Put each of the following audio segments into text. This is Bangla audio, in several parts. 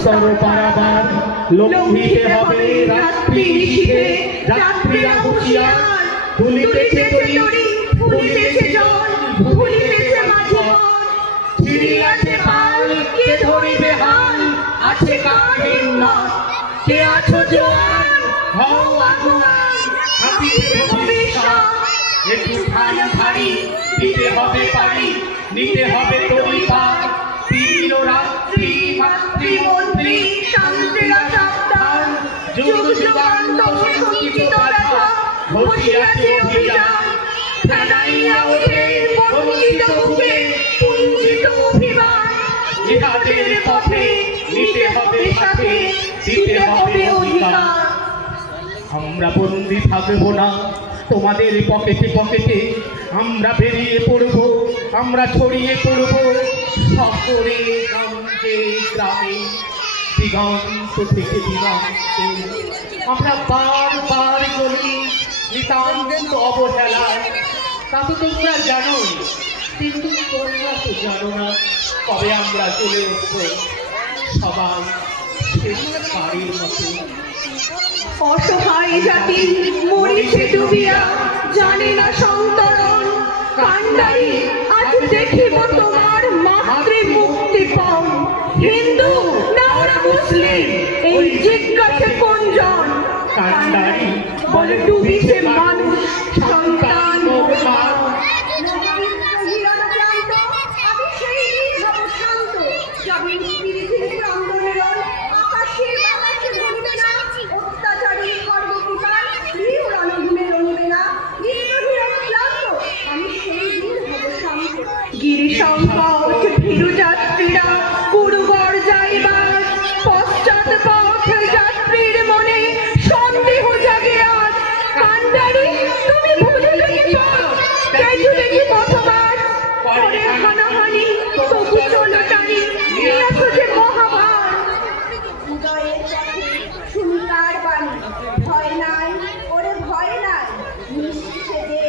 স্তর পারাবার লঙ্ঘিতে হবে রাত্রি নিশীথে যাত্রীরা হুঁশিয়ার ভুলিতেছে তরি ভুলিতেছে জল ভুলিতেছে মাঝি ছিড়িয়াছে পাল কে ধরিবে হাল আছে কাঠের নথ কে আছো জোয়ান হও আগুয়ান হাতিতে ভবিষ্যৎ একটু খালি ভারী দিতে হবে পারি নিতে হবে তরি পার দিন ও রাত্রি মাতৃমন্ত্রী শান্তিরা সাবধান যুগ যুগান্তর সঞ্চিত ব্যথা ঘটিয়াছে অভিযান ফেনাইয়া ওঠে বঞ্চিত বুকে পুঞ্জিত অভিমান জিহাদের পথে নিতে হবে সাথে দিতে হবে অধিকার আমরা বন্দী থাকবো না তোমাদের পকেটে পকেটে আমরা বেরিয়ে পড়ব আমরা ছড়িয়ে পড়ব শহরে গঞ্জে গ্রামে দিগন্ত থেকে দিগন্তে আমরা বারবার বলি নিতান্ত অবহেলায় তা তো তোমরা জানোই কিন্তু তোমরা তো জানো না কবে আমরা চলে উঠব সবাই বাড়ির মতো অসহায় জাতি মরিছে ডুবিয়া জানে না সন্তরণ কান্ডারি আজ দেখিব তোমার মাতৃ মুক্তিপণ হিন্দু না ওরা মুসলিম এই জিজ্ঞাসে কোনজন কান্ডারি বলে ডুবিছে মানুষ সন্তান মোক্ষার গিরিশঙ্কট ভীরু যাত্রীরা কুরুগড় যাইবার পশ্চাৎ পথ যাত্রীর মনে সন্দেহ জাগে আজ কান্ডারি তুমি ভুলিলে কি পথ তেজুলে কি পথবার পরে হানাহানি তবু চলো টানি নিয়াছো যে মহাভার উদয়ের পথে শুনিকার বাণী ভয় নাই ওরে ভয় নাই নিঃশেষে যে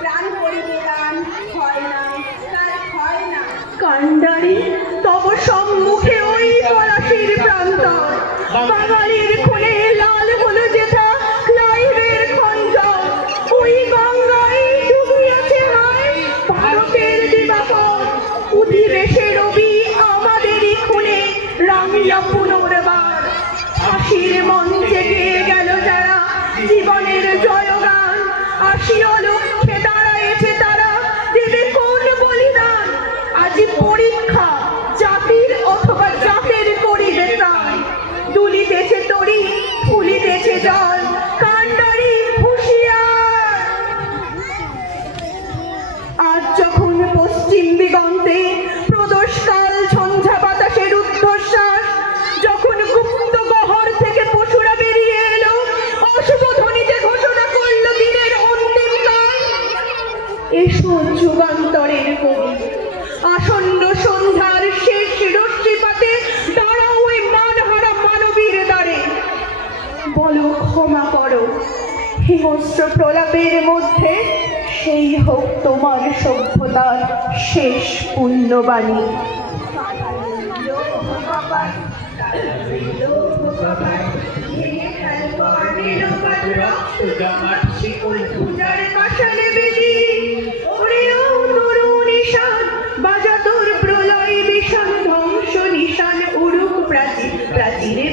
প্রাণ করিবে দান ভয় নাই তার ভয় না কান্ডারি তব সম্মুখে ওই পলাশির প্রান্তর বাঙালির খুনে লাল হলো যেথা ক্লাইভের খঞ্জর ওই গঙ্গায় ডুবিয়াছে হায় ভারতের দিবাকর উদিবেশে রবি আমাদেরই খুনে রাঙিয়া পুনর্বার ফাঁসির মঞ্চে গেয়ে গেল যারা জীবনের জয়গান আসিও লক্ষ্যে দাঁড়ায়েছে তারা দেবে কোন বলিদান আজ পরীক্ষা জাতির অথবা জাতের করিবে ত্রাণ দুলিতেছে তরি ফুলিতেছে জল কান্ডারি হুঁশিয়ার আজ যখন পশ্চিম দিগন্তে প্রদোষকাল সন্ধ্যা বাতাসের ঊর্ধ্বশ্বাস যখন গুপ্ত গহর থেকে পশুরা বেরিয়ে এলো অশুভ ধ্বনিতে ঘোষণা করলো দিনের অন্তিম কাল এসো যুগান্তরের কবি আসন্ন সন্ধ্যার শেষ রশ্মিপাতে দাঁড়াও ওই মানহারা মানবীর দ্বারে বলো ক্ষমা করো হিংস্র প্রলাপের মধ্যে সেই হোক তোমার সভ্যতার শেষ পুণ্যবাণী বাজা তোর প্রলয় বিষণ ধ্বংস নিশান উড়ুক প্রাচীরে